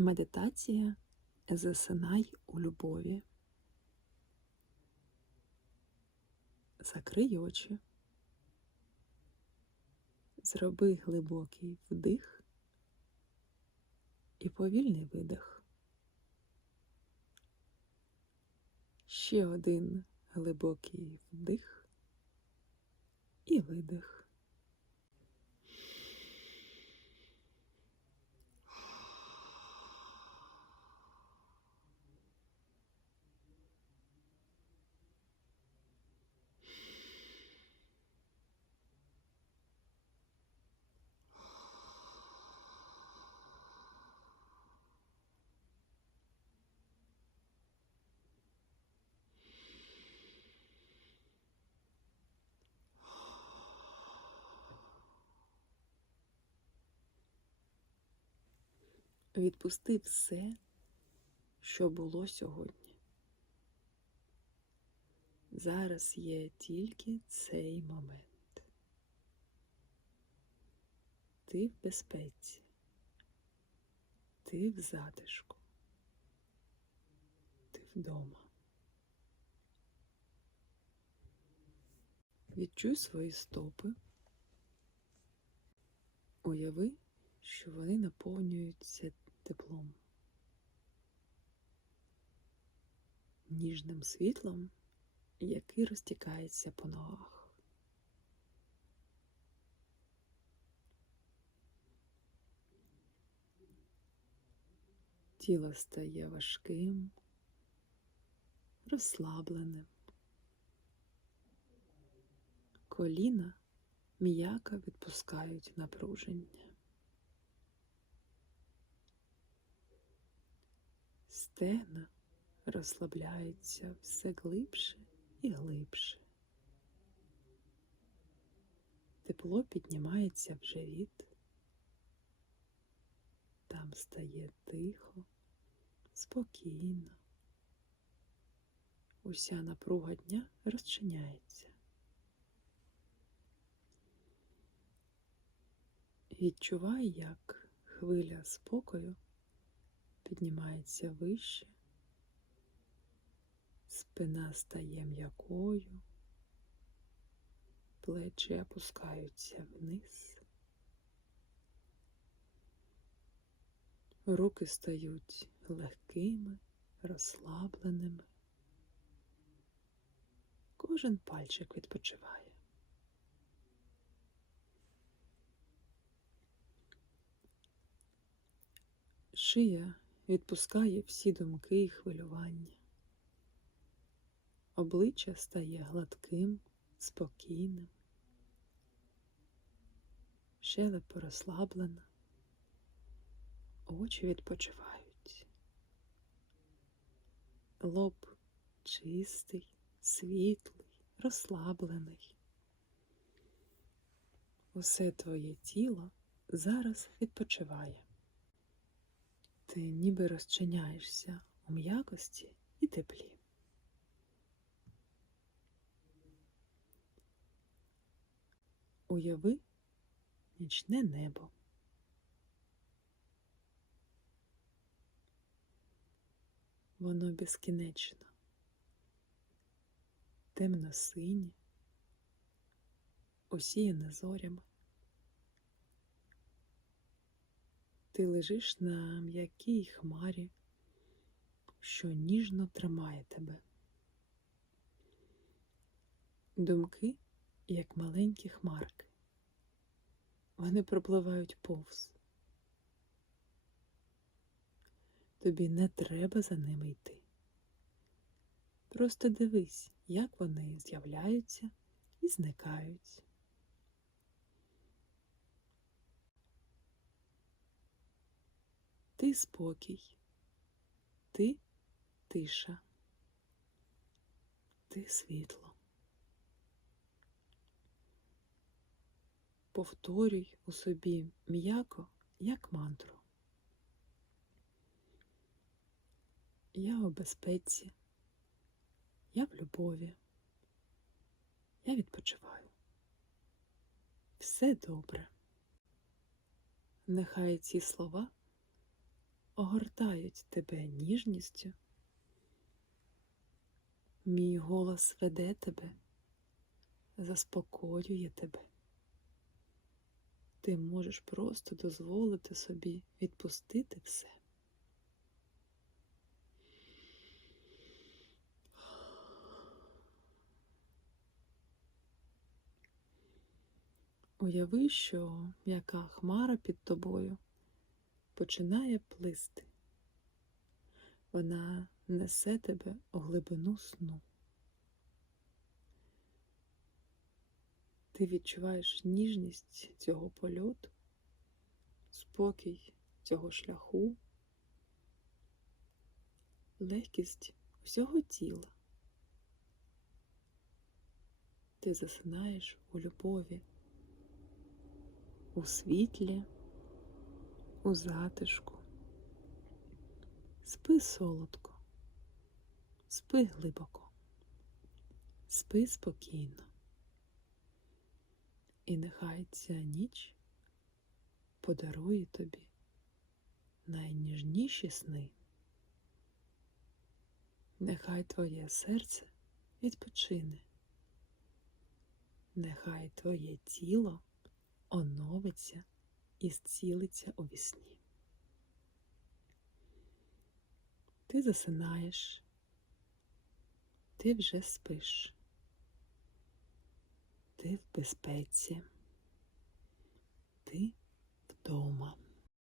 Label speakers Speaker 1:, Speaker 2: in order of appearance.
Speaker 1: Медитація засинай у любові. Закрий очі. Зроби глибокий вдих і повільний видих. Ще один глибокий вдих і видих. Відпусти все, що було сьогодні. Зараз є тільки цей момент. Ти в безпеці, ти в затишку, ти вдома. Відчуй свої стопи. Уяви, що вони наповнюються теплом, ніжним світлом, який розтікається по ногах. Тіло стає важким, розслабленим. Коліна м'яко відпускають напруження. Стегна розслабляються все глибше і глибше. Тепло піднімається в живіт. Там стає тихо, спокійно. Уся напруга дня розчиняється. Відчувай, як хвиля спокою піднімається вище, спина стає м'якою, плечі опускаються вниз, руки стають легкими, розслабленими, кожен пальчик відпочиває. Шия відпускає всі думки і хвилювання. Обличчя стає гладким, спокійним, щелепа розслаблена, очі відпочивають, лоб чистий, світлий, розслаблений. Усе твоє тіло зараз відпочиває. Ти ніби розчиняєшся у м'якості і теплі. Уяви нічне небо. Воно безкінечно, темно-синє, осіяне зорями. Ти лежиш на м'якій хмарі, що ніжно тримає тебе. Думки, як маленькі хмарки, вони пропливають повз. Тобі не треба за ними йти. Просто дивись, як вони з'являються і зникають. Ти спокій, ти тиша, ти світло. Повторюй у собі м'яко, як мантру. Я у безпеці, я в любові, я відпочиваю. Все добре. Нехай ці слова огортають тебе ніжністю. Мій голос веде тебе, заспокоює тебе. Ти можеш просто дозволити собі відпустити все. Уяви, що м'яка хмара під тобою починає плисти. Вона несе тебе у глибину сну. Ти відчуваєш ніжність цього польоту, спокій цього шляху, легкість усього тіла. Ти засинаєш у любові, у світлі, у затишку. Спи солодко, спи глибоко, спи спокійно. І нехай ця ніч подарує тобі найніжніші сни. Нехай твоє серце відпочине, нехай твоє тіло оновиться і зцілиться у вісні. Ти засинаєш, ти вже спиш. Ти в безпеці, ти вдома.